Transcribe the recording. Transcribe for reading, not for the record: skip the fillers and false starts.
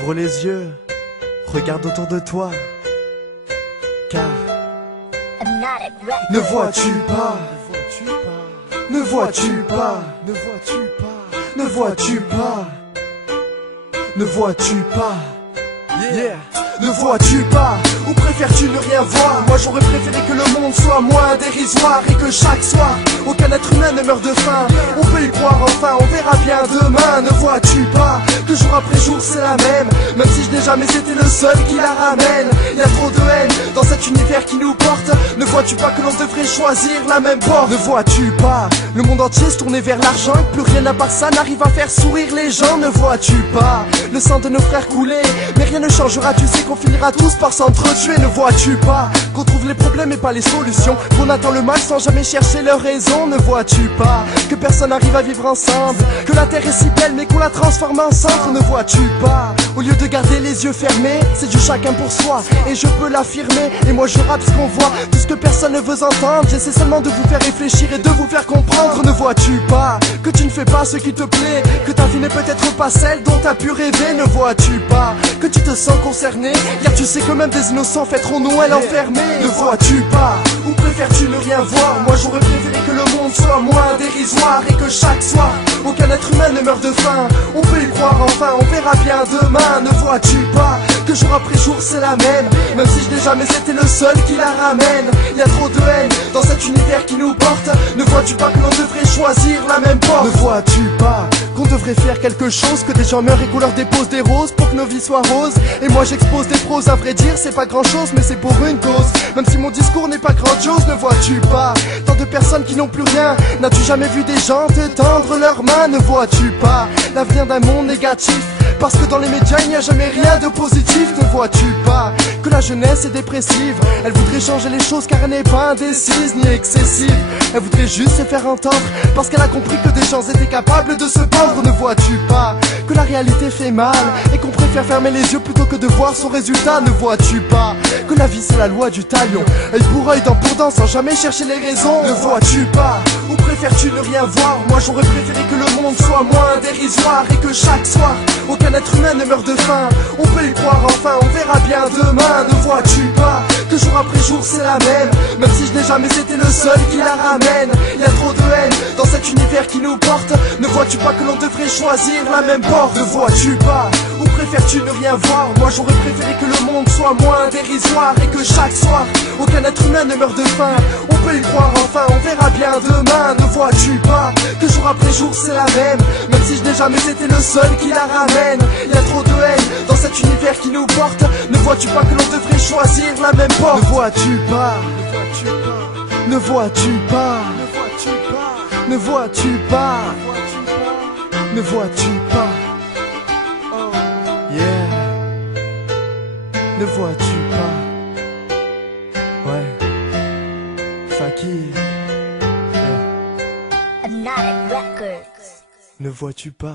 Ouvre les yeux, regarde autour de toi, car ne vois-tu pas, ne vois-tu pas, ne vois-tu pas, ne vois-tu pas, ne vois-tu pas, yeah. Ne vois-tu pas, ou préfères-tu ne rien voir? Moi j'aurais préféré que le monde soit moins dérisoire et que chaque soir, aucun être humain ne meure de faim. On peut y croire enfin, on verra bien demain. Ne vois-tu pas, que jour après jour c'est la même, même si je n'ai jamais été le seul qui la ramène. Il y a trop de haine dans cet univers qui nous porte. Ne vois-tu pas que l'on devrait choisir la même porte? Ne vois-tu pas, le monde entier se tourner vers l'argent et que plus rien à part ça n'arrive à faire sourire les gens? Ne vois-tu pas, le sang de nos frères couler, mais rien ne changera, tu sais qu'on finira tous par s'entretuer. Ne vois-tu pas, qu'on trouve les problèmes et pas les solutions, qu'on attend le mal sans jamais chercher leur raison? Ne vois-tu pas, que personne n'arrive à vivre ensemble, que la terre est si belle mais qu'on la transforme en centre? Ne vois-tu pas, au lieu de garder les yeux fermés, c'est du chacun pour soi, et je peux l'affirmer. Et moi je rappe ce qu'on voit, tout ce que personne ne veut entendre. J'essaie seulement de vous faire réfléchir et de vous faire comprendre. Ne vois-tu pas, que tu ne fais pas ce qui te plaît, que ta vie n'est peut-être pas celle dont t'as pu rêver? Ne vois-tu pas, que tu te sens concerné, car tu sais que même des innocents fêteront Noël enfermés? Ne vois-tu pas, ou préfères-tu ne rien voir? Moi j'aurais préféré que le monde soit moins dérisoire et que chaque soir, aucun être humain ne meure de faim. On peut y croire enfin, on verra bien demain. Ne vois-tu pas, que jour après jour c'est la même, même si je n'ai jamais été le seul qui la ramène. Il y a trop de haine dans cet univers qui nous porte. Ne vois-tu pas que l'on devrait choisir la même porte? Ne vois-tu pas, qu'on devrait faire quelque chose, que des gens meurent et qu'on leur dépose des roses pour que nos vies soient roses? Et moi j'expose des proses, à vrai dire c'est pas grand chose, mais c'est pour une cause, même si mon discours n'est pas grandiose. Ne vois-tu pas, tant de personnes qui n'ont plus rien? N'as-tu jamais vu des gens te tendre leurs mains? Ne vois-tu pas, l'avenir d'un monde négatif, parce que dans les médias il n'y a jamais rien de positif? Ne vois-tu pas, que la jeunesse est dépressive, elle voudrait changer les choses car elle n'est pas indécise ni excessive. Elle voudrait juste se faire entendre, parce qu'elle a compris que des gens étaient capables de se pendre. Ne vois-tu pas, que la réalité fait mal, et qu'on préfère fermer les yeux plutôt que de voir son résultat? Ne vois-tu pas, que la vie c'est la loi du talion, œil pour œil, dent pour dent, sans jamais chercher les raisons? Ne vois-tu pas, ou préfères-tu ne rien voir? Moi j'aurais préféré que le monde soit moins dérisoire et que chaque soir, aucun être humain ne meure de faim. On peut y croire enfin, on verra bien demain. Ne vois-tu pas, que jour après jour c'est la même si je n'ai jamais été le seul qui la ramène. Il y a trop de haine dans cet univers qui nous porte. Ne vois-tu pas que l'on devrait choisir la même porte? Ne vois-tu pas, ou préfères-tu ne rien voir? Moi j'aurais préféré que le monde soit moins dérisoire et que chaque soir, aucun être humain ne meure de faim. On peut y croire enfin, on verra bien demain. Ne vois-tu pas, que jour après jour c'est la même si je n'ai jamais été le seul qui la ramène. Il y a trop de haine dans cet univers qui nous porte. Ne vois-tu pas que l'on devrait choisir la même porte? Ne vois-tu pas, ne vois-tu pas, ne vois-tu pas, ne vois-tu pas, oh yeah, ne vois-tu pas, ouais, Fakir, yeah. Ne vois-tu pas?